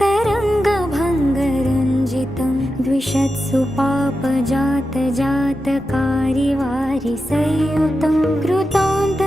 तरङ्गभङ्गरञ्जितं द्विषत्सु पापजातजातकारिवारि संयुतं कृतान्तदूतकालभूतभीतिहारि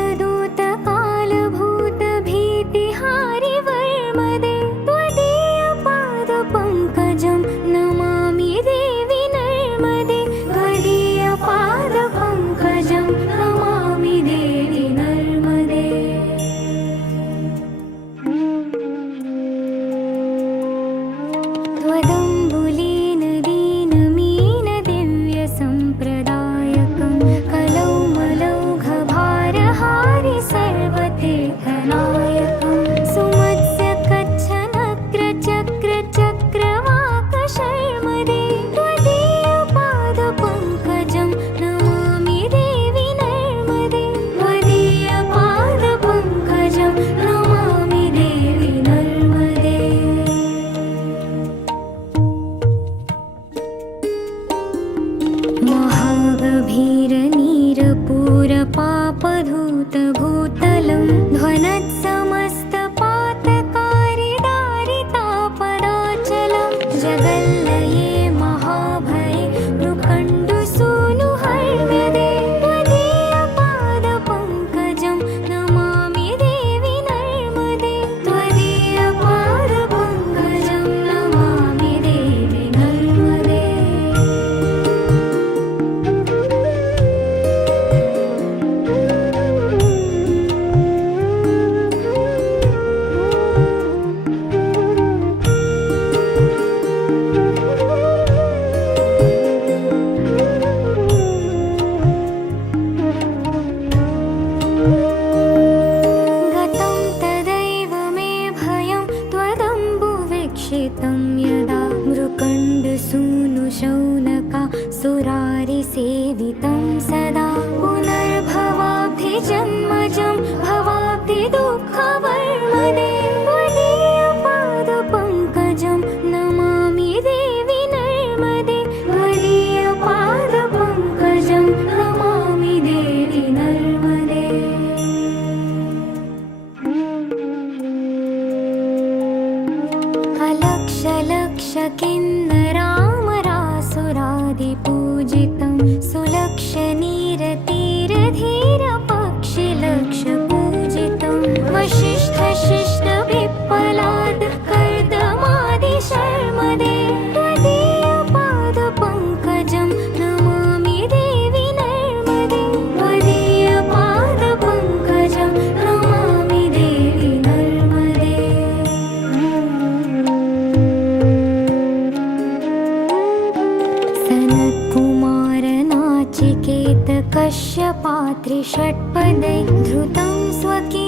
त्रिषट्पदै धृतं स्वकी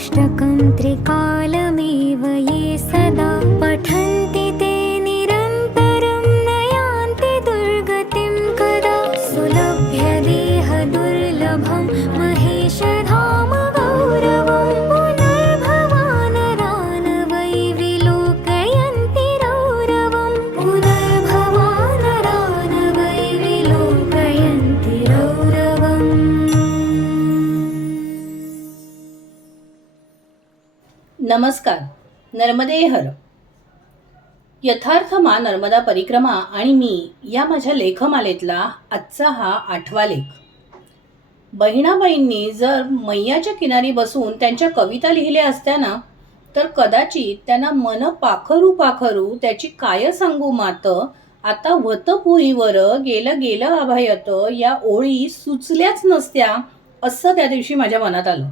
что हर. यथार्थ मा नर्मदा परिक्रमा आणि मी या माझ्या लेखमालेतला आजचा हा आठवा लेख. बहिणाबाईंनी जर मैयाच्या किनारी बसून त्यांच्या कविता लिहिल्या असत्या ना तर कदाचित त्यांना मन पाखरू पाखरू त्याची काय सांगू मात आता व्हतपुरीवर गेलं गेलं अभयत या ओळी सुचल्याच नसत्या असं त्या दिवशी माझ्या मनात आलं.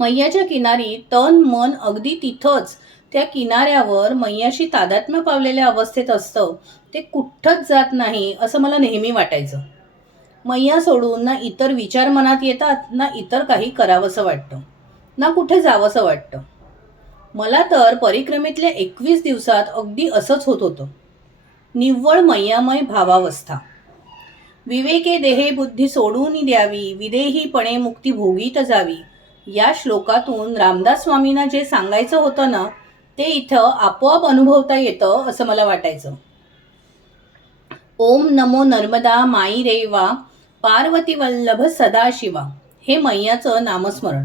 मैयाच्या किनारी तन मन अगदी तिथंच त्या किनाऱ्यावर मैयाशी तादात्म्य पावलेल्या अवस्थेत असतं ते कुठंच जात नाही असं मला नेहमी वाटायचं. मैया सोडून ना इतर विचार मनात येतात ना इतर काही करावंसं वाटतं ना कुठे जावंसं वाटतं. मला तर परिक्रमेतल्या एकवीस दिवसात अगदी असंच होत होतं. निव्वळ मैयामय भावावस्था. विवेके देहे बुद्धी सोडून द्यावी विदेहीपणे मुक्ती भोगीत जावी या श्लोकातून रामदास स्वामींना जे सांगायचं होतं ना ते इथं आपोआप अनुभवता येतं असं मला वाटायचं. ओम नमो नर्मदा माई रेवा पार्वती वल्लभ सदाशिवा हे मैयाचं नामस्मरण.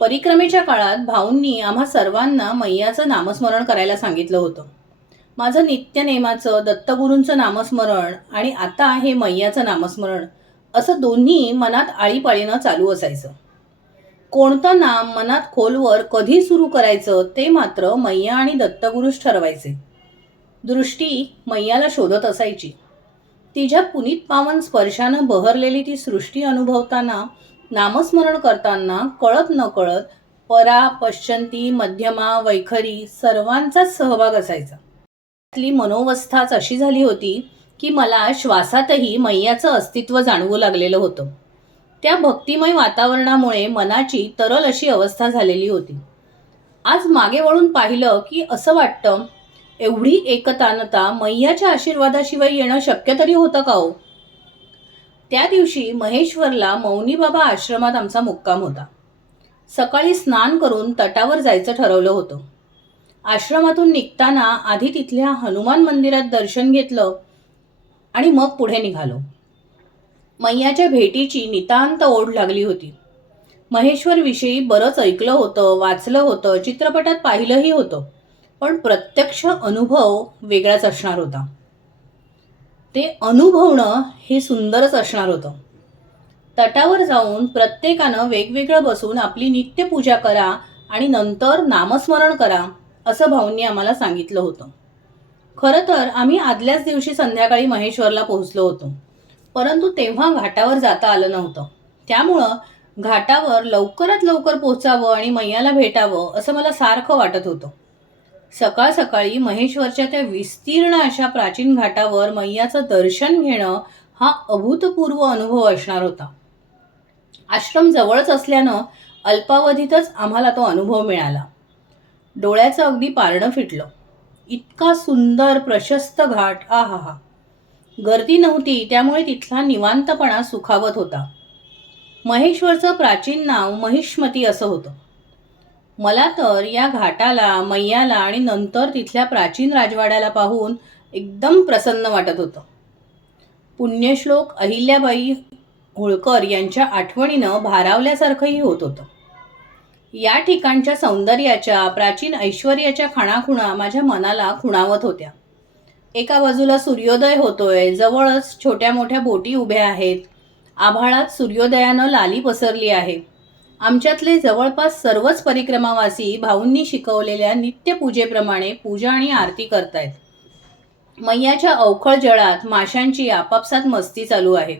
परिक्रमेच्या काळात भाऊंनी आम्हा सर्वांना मैयाचं नामस्मरण करायला सांगितलं होतं. माझं नित्यनेमाचं दत्तगुरूंचं नामस्मरण आणि आता हे मैयाचं नामस्मरण असं दोन्ही मनात आळीपाळीनं चालू असायचं. कोणतं नाम मनात खोलवर कधी सुरू करायचं ते मात्र मैया आणि दत्तगुरुष ठरवायचे. दृष्टी मैयाला शोधत असायची. तिच्या पुनीत पावन स्पर्शानं बहरलेली ती सृष्टी अनुभवताना नामस्मरण करताना कळत नकळत परा पश्चंती मध्यमा वैखरी सर्वांचाच सहभाग असायचा. त्यातली मनोवस्थाच अशी झाली होती की मला श्वासातही मैयाचं अस्तित्व जाणवू लागलेलं होतं. त्या भक्तिमय वातावरणामुळे मनाची तरल अशी अवस्था झालेली होती. आज मागे वळून पाहिलं की असं वाटतं एवढी एकतानता मैयाच्या आशीर्वादाशिवाय येणं शक्य तरी होतं का हो? त्या दिवशी महेश्वरला मौनीबाबा आश्रमात आमचा मुक्काम होता. सकाळी स्नान करून तटावर जायचं ठरवलं होतं. आश्रमातून निघताना आधी तिथल्या हनुमान मंदिरात दर्शन घेतलं आणि मग पुढे निघालो. मैयाच्या भेटीची नितांत ओढ लागली होती. महेश्वरविषयी बरंच ऐकलं होतं वाचलं होतं चित्रपटात पाहिलंही होतं. पण प्रत्यक्ष अनुभव वेगळाच असणार होता. ते अनुभवणं हे सुंदरच असणार होतं. तटावर जाऊन प्रत्येकानं वेगवेगळं बसून आपली नित्यपूजा करा आणि नंतर नामस्मरण करा असं भाऊंनी आम्हाला सांगितलं होतं. खरं तर आम्ही आदल्याच दिवशी संध्याकाळी महेश्वरला पोहोचलो होतो. परंतु तेव्हा घाटावर जाता आलं नव्हतं. त्यामुळं घाटावर लवकरात लवकर पोचावं आणि मैयाला भेटावं असं मला सारखं वाटत होतं. सकाळ सकाळी महेश्वरच्या त्या विस्तीर्ण अशा प्राचीन घाटावर मैयाचं दर्शन घेणं हा अभूतपूर्व अनुभव असणार होता. आश्रम जवळच असल्यानं अल्पावधीतच आम्हाला तो अनुभव मिळाला. डोळ्याचं अगदी पारणं फिटलं. इतका सुंदर प्रशस्त घाट आ हा हा गर्दी नव्हती त्यामुळे तिथला निवांतपणा सुखावत होता. महेश्वरचं प्राचीन नाव महिष्मती असं होतं. मला तर या घाटाला मैयाला आणि नंतर तिथल्या प्राचीन राजवाड्याला पाहून एकदम प्रसन्न वाटत होतं. पुण्यश्लोक अहिल्याबाई होळकर यांच्या आठवणीनं भारावल्यासारखंही होत होतं. या ठिकाणच्या सौंदर्याच्या प्राचीन ऐश्वर्याच्या खाणाखुणा माझ्या मनाला खुणावत होत्या. एका बाजूला सूर्योदय होतोय जवळच छोट्या मोठ्या बोटी उभ्या आहेत. आभाळात सूर्योदयानं लाली पसरली आहे. आमच्यातले जवळपास सर्वच परिक्रमावासी भाऊंनी शिकवलेल्या नित्यपूजेप्रमाणे पूजा आणि आरती करतायत. मैयाच्या अवखळ जळात माशांची आपापसात मस्ती चालू आहे.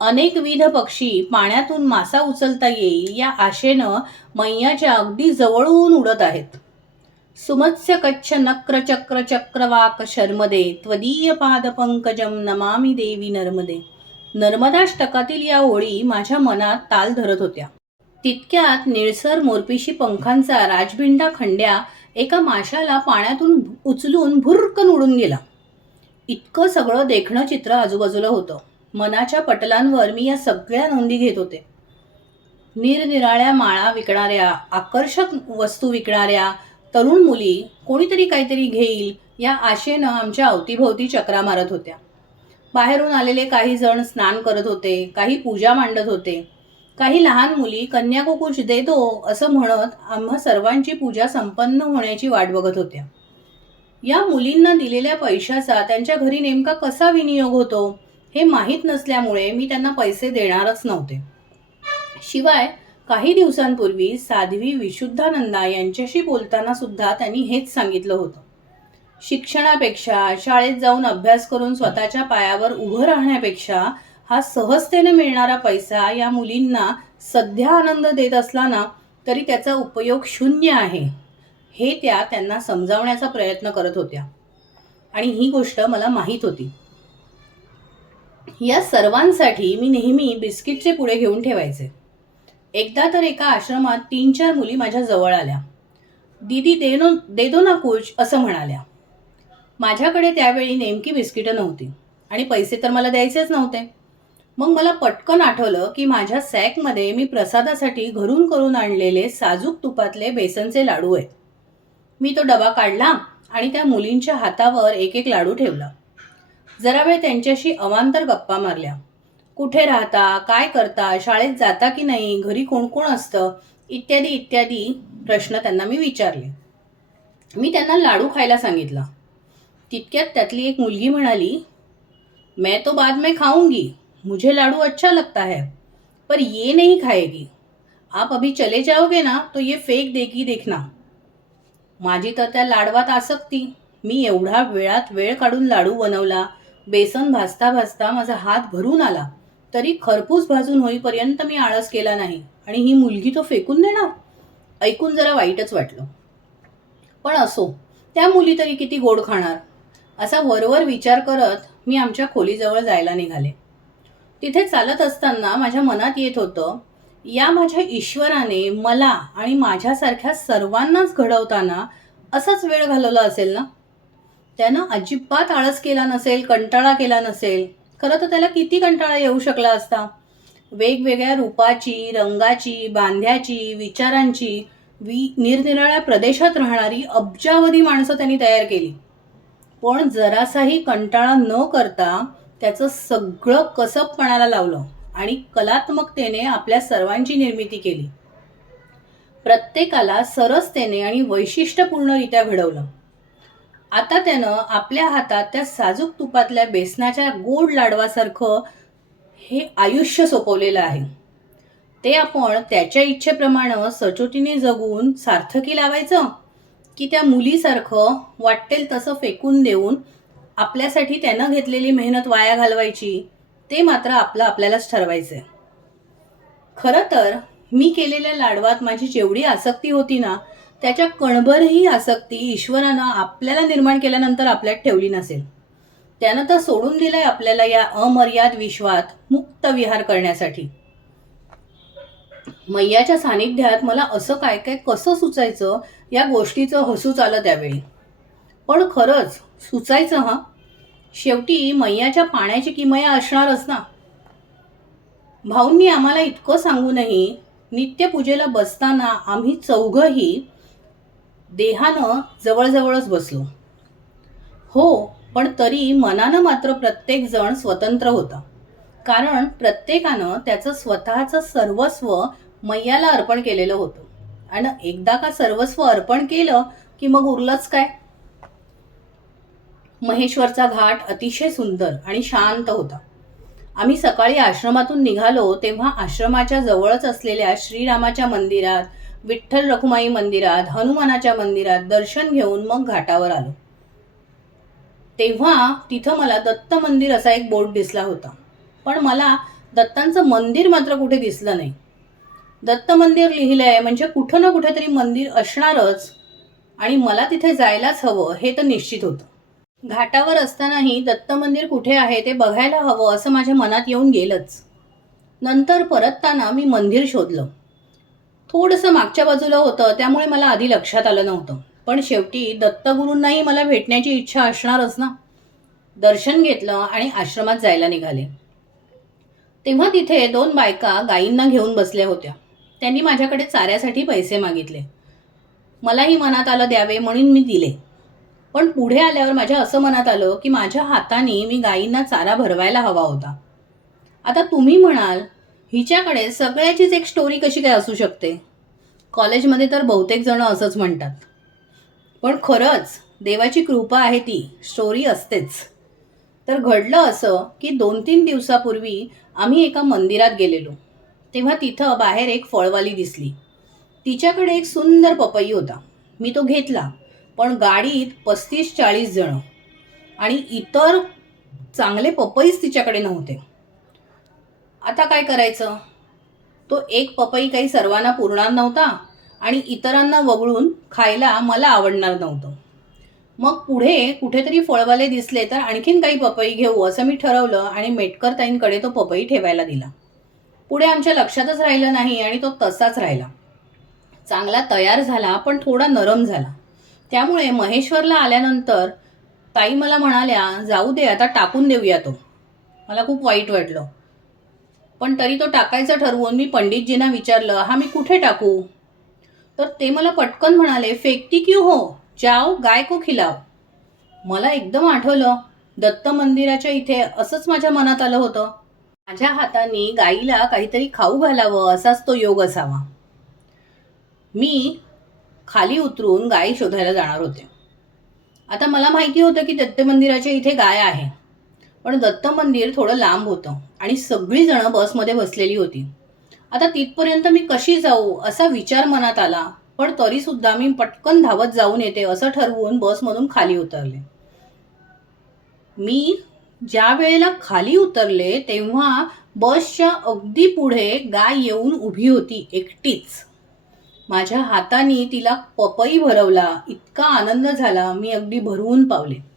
अनेकविध पक्षी पाण्यातून मासा उचलता येईल या आशेनं मैयाच्या अगदी जवळून उडत आहेत. सुमत्स्य कच्छ नक्र चक्र चक्रवाक शर्मदे त्वदीय पाद पंकजम नमामि देवी नर्मदे. नर्मदाष्टकातील या ओळी माझ्या मनात ताल धरत होत्या. तितक्यात निळसर मोरपिशी पंखांचा राजबिंडा खंड्या एका माशाला पाण्यातून उचलून भुरकन उडून गेला. इतकं सगळं देखणं चित्र आजूबाजूला होतं. मनाच्या पटलांवर मी या सगळ्या नोंदी घेत होते. निरनिराळ्या माळा विकणाऱ्या आकर्षक वस्तू विकणाऱ्या तरुण मुली कोणीतरी काहीतरी घेईल या आशेनं आमच्या अवतीभोवती चक्रा मारत होत्या. बाहेरून आलेले काही जण स्नान करत होते काही पूजा मांडत होते. काही लहान मुली कन्याकुकुच दे दो असं म्हणत आम्हा सर्वांची पूजा संपन्न होण्याची वाट बघत होत्या. या मुलींना दिलेल्या पैशाचा त्यांच्या घरी नेमका कसा विनियोग होतो हे माहीत नसल्यामुळे मी त्यांना पैसे देणारच नव्हते. शिवाय काही दिवसांपूर्वी साध्वी विशुद्धानंदा यांच्याशी बोलताना सुद्धा त्यांनी हेच सांगितलं होतं. शिक्षणापेक्षा शाळेत जाऊन अभ्यास करून स्वतःच्या पायावर उभं राहण्यापेक्षा हा सहजतेने मिळणारा पैसा या मुलींना सध्या आनंद देत असला ना तरी त्याचा उपयोग शून्य आहे. हे त्या त्यांना समजावण्याचा प्रयत्न करत होत्या. आणि ही गोष्ट मला माहीत होती. या सर्वांसाठी मी नेहमी बिस्किटचे पुढे घेऊन ठेवायचे. एकदा तर एका आश्रमात तीन चार मुली माझ्या जवळ आल्या. दीदी देनो देदो ना कुछ असं म्हणाल्या. माझ्याकडे त्यावेळी नेमकी बिस्किटं नव्हती आणि पैसे तर मला द्यायचेच नव्हते. मग मला पटकन आठवलं की माझ्या सॅकमध्ये मी प्रसादासाठी घरून करून आणलेले साजूक तुपातले बेसनचे लाडू आहेत. मी तो डबा काढला आणि त्या मुलींच्या हातावर एक एक लाडू ठेवला. जरा वेळ त्यांच्याशी अवांतर गप्पा मारल्या. कुठे राहता काय करता शाळेत जाता की नाही घरी कोण कोण असतं इत्यादी इत्यादी प्रश्न त्यांना मी विचारले. मी त्यांना लाडू खायला सांगितला. तितक्यात त्यातली एक मुलगी म्हणाली मैं तो बाद में खाऊंगी. मुझे लाडू अच्छा लगता है पर ये नहीं खाएगी. आप अभी चले जाओगे ना तो ये फेक देगी देखना. माझी तर त्या लाडवात आसक्ती. मी एवढा वेळात वेळ काढून लाडू बनवला. बेसन भाजता भाजता माझा हात भरून आला. तरी खरपूस भाजून होईपर्यंत मी आळस केला नाही आणि ही मुलगी तो फेकून देणार? ऐकून जरा वाईटच वाटलं. पण असो त्या मुली तरी किती गोड खाणार? असा वरवर विचार करत मी आमच्या खोलीजवळ जायला निघाले. तिथे चालत असताना माझ्या मनात येत होतं या माझ्या ईश्वराने मला आणि माझ्यासारख्या सर्वांनाच घडवताना असाच वेळ घालवला असेल ना? त्यानं अजिबात आळस केला नसेल कंटाळा केला नसेल खरं तर त्याला किती कंटाळा येऊ शकला असता? वेगवेगळ्या रूपाची रंगाची बांध्याची विचारांची वि निरनिराळ्या प्रदेशात राहणारी अब्जावधी माणसं त्यांनी तयार केली. पण जरासाही कंटाळा न करता त्याचं सगळं कसबपणाला लावलं आणि कलात्मकतेने आपल्या सर्वांची निर्मिती केली. प्रत्येकाला सरसतेने आणि वैशिष्ट्यपूर्णरित्या घडवलं. आता त्यानं आपल्या हातात त्या साजूक तुपातल्या बेसनाच्या गोड लाडवासारखं हे आयुष्य सोपवलेलं आहे. ते आपण त्याच्या इच्छेप्रमाणे सचोटीने जगून सार्थकी लावायचं? की त्या मुलीसारखं वाटेल तसं फेकून देऊन आपल्यासाठी त्यानं घेतलेली मेहनत वाया घालवायची? ते मात्र आपलं आपल्यालाच ठरवायचं आहे खरं तर मी केलेल्या लाडवात माझी जेवढी आसक्ती होती ना त्याच्या कणभरही आसक्ती ईश्वरानं आपल्याला निर्माण केल्यानंतर आपल्यात ठेवली नसेल. त्यानं तर सोडून दिलंय आपल्याला या अमर्याद विश्वात मुक्त विहार करण्यासाठी. मैयाच्या सानिध्यात मला असं काय काय कसं सुचायचं या गोष्टीचं हसूच आलं त्यावेळी. पण खरंच सुचायचं हा? शेवटी मैयाच्या पाण्याची किमया असणारच ना. भाऊंनी आम्हाला इतकं सांगूनही नित्यपूजेला बसताना आम्ही चौघही देहानं जवळजवळच बसलो. हो पण तरी मनानं मात्र प्रत्येक जण स्वतंत्र होता. कारण प्रत्येकानं त्याचं स्वतःचं सर्वस्व मैयाला अर्पण केलेलं होतं. आणि एकदा का सर्वस्व अर्पण केलं की मग उरलंच काय? महेश्वरचा घाट अतिशय सुंदर आणि शांत होता. आम्ही सकाळी आश्रमातून निघालो तेव्हा आश्रमाच्या जवळच असलेल्या श्रीरामाच्या मंदिरात विठ्ठल रखुमाई मंदिरात हनुमानाच्या मंदिरात दर्शन घेऊन मग घाटावर आलो. तेव्हा तिथं मला दत्त मंदिर असा एक बोर्ड दिसला होता. पण मला दत्तांचं मंदिर मात्र कुठे दिसलं नाही. दत्त मंदिर लिहिलं आहे म्हणजे कुठं ना कुठेतरी मंदिर असणारच आणि मला तिथे जायलाच हवं हे तर निश्चित होतं. घाटावर असतानाही दत्त मंदिर कुठे आहे ते बघायला हवं असं माझ्या मनात येऊन गेलंच. नंतर परतताना मी मंदिर शोधलं. थोडंसं मागच्या बाजूला होतं त्यामुळे मला आधी लक्षात आलं नव्हतं. पण शेवटी दत्तगुरूंनाही मला भेटण्याची इच्छा असणारच ना. दर्शन घेतलं आणि आश्रमात जायला निघाले. तेव्हा तिथे दोन बायका गायींना घेऊन बसल्या होत्या. त्यांनी माझ्याकडे चाऱ्यासाठी पैसे मागितले. मलाही मनात आलं द्यावे म्हणून मी दिले. पण पुढे आल्यावर माझ्या असं मनात आलं की माझ्या हाताने मी गायींना चारा भरवायला हवा होता. आता तुम्ही म्हणाल हिच्याकडे सगळ्याचीच एक स्टोरी कशी काय असू शकते? कॉलेजमध्ये तर बहुतेक जण असंच म्हणतात. पण खरंच देवाची कृपा आहे ती स्टोरी असतेच. तर घडलं असं की दोन तीन दिवसापूर्वी आम्ही एका मंदिरात गेलेलो. तेव्हा तिथं बाहेर एक फळवाली दिसली. तिच्याकडे एक सुंदर पपई होता. मी तो घेतला पण गाडीत पस्तीस चाळीस जण. आणि इतर चांगले पपईच तिच्याकडे नव्हते. आता काय करायचं? तो एक पपई काही सर्वांना पुरणार नव्हता आणि इतरांना वगळून खायला मला आवडणार नव्हतं. मग पुढे कुठेतरी फळवाले दिसले तर आणखीन काही पपई घेऊ असं मी ठरवलं आणि मेटकर ताईंकडे तो पपई ठेवायला दिला. पुढे आमच्या लक्षातच राहिलं नाही आणि तो तसाच राहिला. चांगला तयार झाला पण थोडा नरम झाला. त्यामुळे महेश्वरला आल्यानंतर ताई मला म्हणाल्या जाऊ दे आता टाकून देऊया तो. मला खूप वाईट वाटलं. पण तरी तो टाकायचा ठरवून मी पंडितजींना विचारलं हा मी कुठे टाकू? तर ते मला पटकन म्हणाले फेकती क्यू हो? जाओ गाय को खिलाव मला एकदम आठवलं दत्त मंदिराच्या इथे असंच माझ्या मनात आलं होतं. माझ्या हाताने गाईला काहीतरी खाऊ घालावं असाच तो योग असावा. मी खाली उतरून गाय शोधायला जाणार होते. आता मला माहिती होतं की दत्त मंदिराच्या इथे गाय आहे. पण दत्त मंदिर थोडं लांब होतं. आणि सगळीजणं बसमध्ये बसलेली होती. आता तिथपर्यंत मी कशी जाऊ असा विचार मनात आला पण तरी सुद्धा मी पटकन धावत जाऊन येते असं ठरवून बसमधून खाली उतरले. मी ज्या वेळेला खाली उतरले तेव्हा बसच्या अगदी पुढे गाय येऊन उभी होती एकटीच. माझ्या हाताने तिला पपई भरवला इतका आनंद झाला मी अगदी भरवून पावले.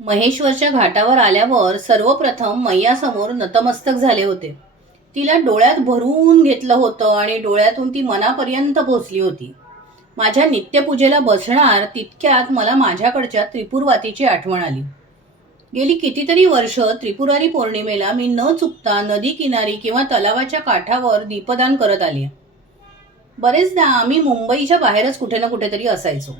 महेश्वरच्या घाटावर आल्यावर सर्वप्रथम मैयासमोर नतमस्तक झाले होते. तिला डोळ्यात भरून घेतलं होतं आणि डोळ्यातून ती मनापर्यंत पोचली होती. माझ्या नित्यपूजेला बसणार तितक्यात मला माझ्याकडच्या त्रिपुरवातीची आठवण आली. गेली कितीतरी वर्ष त्रिपुरारी पौर्णिमेला मी न चुकता नदी किनारी किंवा तलावाच्या काठावर दीपदान करत आले. बरेचदा आम्ही मुंबईच्या बाहेरच कुठे ना कुठेतरी असायचो.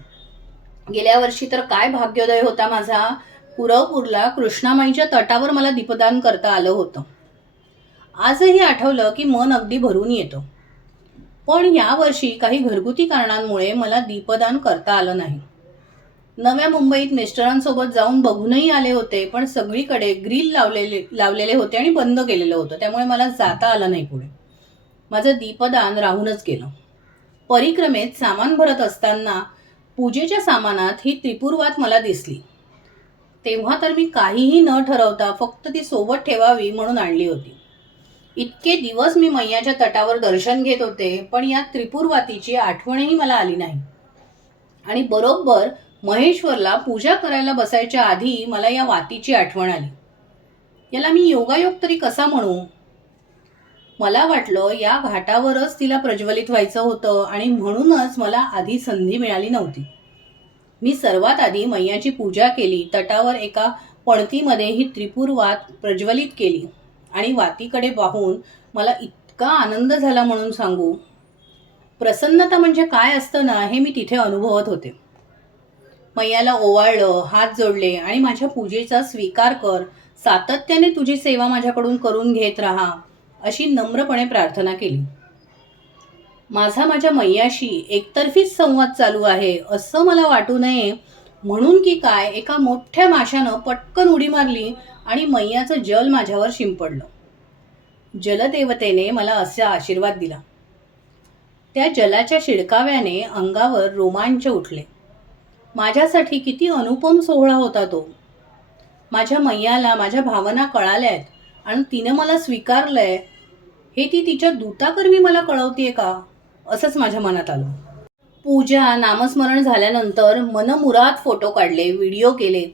गेल्या वर्षी तर काय भाग्योदय होता माझा? कुरवपूरला कृष्णामाईच्या तटावर मला दीपदान करता आलं होतं. आजही आठवलं की मन अगदी भरून येतं. पण यावर्षी काही घरगुती कारणांमुळे मला दीपदान करता आलं नाही. नव्या मुंबईत मिस्टरांसोबत जाऊन बघूनही आले होते पण सगळीकडे ग्रिल लावलेले लावलेले होते आणि बंद केलेलं होतं. त्यामुळे मला जाता आलं नाही पुढे. माझं दीपदान राहूनच गेलं. परिक्रमेत सामान भरत असताना पूजेच्या सामानात ही त्रिपुरवात मला दिसली. तेव्हा तर मी काहीही न ठरवता फक्त ती सोबत ठेवावी म्हणून आणली होती. इतके दिवस मी मैयाच्या तटावर दर्शन घेत होते पण या त्रिपुरवातीची आठवणही मला आली नाही. आणि बरोबर महेश्वरला पूजा करायला बसायच्या आधी मला या वातीची आठवण आली. याला मी योगायोग तरी कसा म्हणू? मला वाटलं या घाटावरच तिला प्रज्वलित व्हायचं होतं आणि म्हणूनच मला आधी संधी मिळाली नव्हती. मी सर्वात आधी मैयाची पूजा केली तटावर एका पणतीमध्ये ही त्रिपुर वात प्रज्वलित केली आणि वातीकडे पाहून मला इतका आनंद झाला म्हणून सांगू प्रसन्नता म्हणजे काय असतं ना हे मी तिथे अनुभवत होते. मैयाला ओवाळलं हात जोडले आणि माझ्या पूजेचा स्वीकार कर सातत्याने तुझी सेवा माझ्याकडून करून घेत राहा अशी नम्रपणे प्रार्थना केली. माझा माझ्या मैयाशी एकतर्फीच संवाद चालू आहे असं मला वाटू नये. म्हणून की काय एका मोठ्या माशानं पटकन उडी मारली आणि मैयाचं जल माझ्यावर शिंपडलं. जलदेवतेने मला असा आशीर्वाद दिला. त्या जलाच्या शिडकाव्याने अंगावर रोमांच उठले. माझ्यासाठी किती अनुपम सोहळा होता तो. माझ्या मैयाला माझ्या भावना कळाल्या आहेत आणि तिनं मला स्वीकारलंय. हे ती तिच्या दूताकर्मी मला कळवतीये का? असंच माझ्या मनात आलं. पूजा नामस्मरण झाल्यानंतर मनमुराद फोटो काढले व्हिडिओ केले.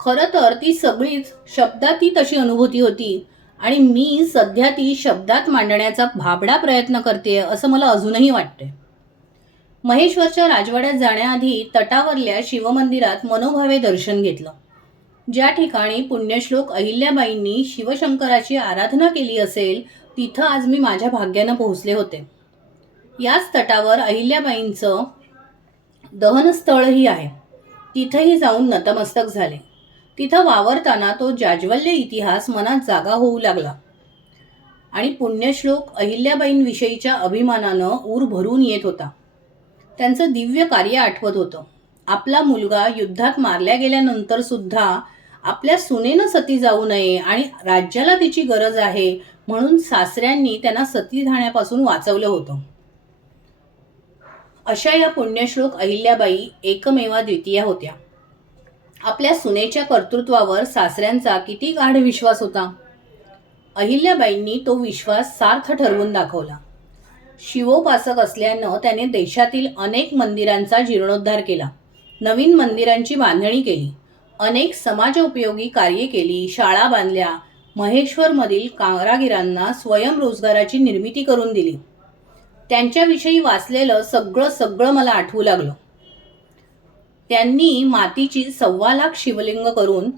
खरं तर ती सगळीच शब्दात ती तशी अनुभूती होती आणि मी सध्या ती शब्दात मांडण्याचा भाबडा प्रयत्न करते असं मला अजूनही वाटते महेश्वरच्या राजवाड्यात जाण्याआधी तटावरल्या शिवमंदिरात मनोभावे दर्शन घेतलं. ज्या ठिकाणी पुण्यश्लोक अहिल्याबाईंनी शिवशंकराची आराधना केली असेल तिथं आज मी माझ्या भाग्यानं पोहोचले होते. याच तटावर अहिल्याबाईंचं दहनस्थळही आहे. तिथंही जाऊन नतमस्तक झाले. तिथं वावरताना तो जाज्वल्य इतिहास मनात जागा होऊ लागला. आणि पुण्यश्लोक अहिल्याबाईंविषयीच्या अभिमानानं ऊर भरून येत होता. त्यांचं दिव्य कार्य आठवत होतं. आपला मुलगा युद्धात मारल्या गेल्यानंतर सुद्धा आपल्या सुनेनं सती जाऊ नये आणि राज्याला तिची गरज आहे म्हणून सासऱ्यांनी त्यांना सती जाण्यापासून वाचवलं होतं. अशा या पुण्यश्लोक अहिल्याबाई एकमेवा द्वितीया होत्या. आपल्या सुनेच्या कर्तृत्वावर सासऱ्यांचा किती गाढ विश्वास होता. अहिल्याबाईंनी तो विश्वास सार्थ ठरवून दाखवला. शिवोपासक असल्यानं त्याने देशातील अनेक मंदिरांचा जीर्णोद्धार केला. नवीन मंदिरांची बांधणी केली. अनेक समाजोपयोगी कार्ये केली. शाळा बांधल्या. महेश्वरमधील कारागिरांना स्वयंरोजगाराची निर्मिती करून दिली. त्यांच्याविषयी वाचलेलं सगळं सगळं मला आठवू लागलं. त्यांनी मातीची सव्वा लाख शिवलिंग करून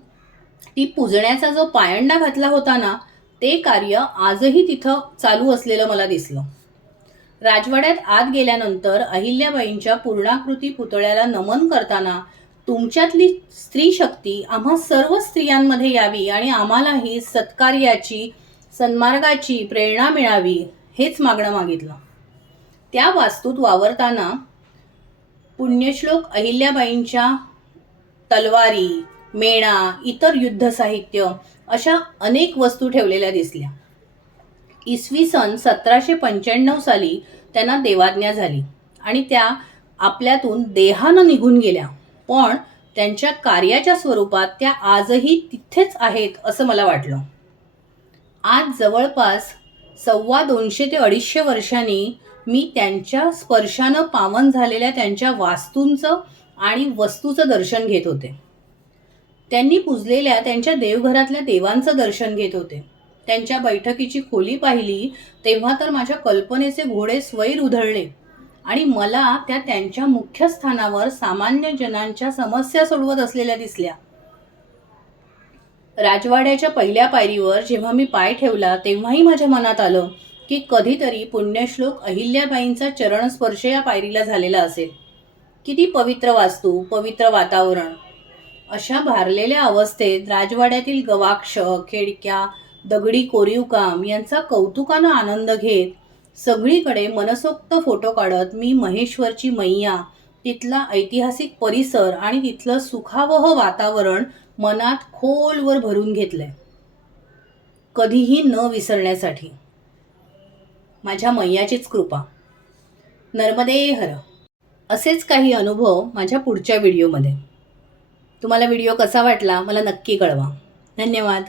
ती पुजण्याचा जो पायंडा घातला होता ना ते कार्य आजही तिथं चालू असलेलं मला दिसलं. राजवाड्यात आत गेल्यानंतर अहिल्याबाईंच्या पूर्णाकृती पुतळ्याला नमन करताना तुमच्यातली स्त्री शक्ती आम्हा सर्व स्त्रियांमध्ये यावी आणि आम्हालाही सत्कार्याची सन्मार्गाची प्रेरणा मिळावी हेच मागणं मागितलं. त्या वास्तूत वावरताना पुण्यश्लोक अहिल्याबाईंच्या तलवारी मेणा इतर युद्ध साहित्य अशा अनेक वस्तू ठेवलेल्या दिसल्या. इसवी सन सतराशे पंच्याण्णव साली त्यांना देवाज्ञा झाली आणि त्या आपल्यातून देहानं निघून गेल्या. पण त्यांच्या कार्याच्या स्वरूपात त्या आजही तिथेच आहेत असं मला वाटलं. आज जवळपास सव्वा दोनशे ते अडीचशे वर्षांनी मी त्यांच्या स्पर्शानं पावन झालेल्या त्यांच्या वास्तूंचं आणि वस्तूचं दर्शन घेत होते. त्यांनी पुजलेल्या त्यांच्या देवघरातल्या देवांचं दर्शन घेत होते. त्यांच्या बैठकीची खोली पाहिली तेव्हा तर माझ्या कल्पनेचे घोडे स्वैर उधळले आणि मला त्या त्यांच्या मुख्य स्थानावर सामान्य जनांच्या समस्या सोडवत असलेल्या दिसल्या. राजवाड्याच्या पहिल्या पायरीवर जेव्हा मी पाय ठेवला तेव्हाही माझ्या मनात आलं की कधीतरी पुण्यश्लोक अहिल्याबाईंचा चरणस्पर्श या पायरीला झालेला असेल. किती पवित्र वास्तू पवित्र वातावरण. अशा भारलेल्या अवस्थेत राजवाड्यातील गवाक्ष खेडक्या दगडी कोरीव काम यांचा कौतुकानं आनंद घेत सगळीकडे मनसोक्त फोटो काढत मी महेश्वरची मैया तिथला ऐतिहासिक परिसर आणि तिथलं सुखावह वातावरण मनात खोलवर भरून घेतलंय. कधीही न विसरण्यासाठी. माझ्या मैयाचीच कृपा. नर्मदे हर. असेच काही अनुभव माझ्या पुढच्या व्हिडिओमध्ये. तुम्हाला व्हिडिओ कसा वाटला मला नक्की कळवा. धन्यवाद.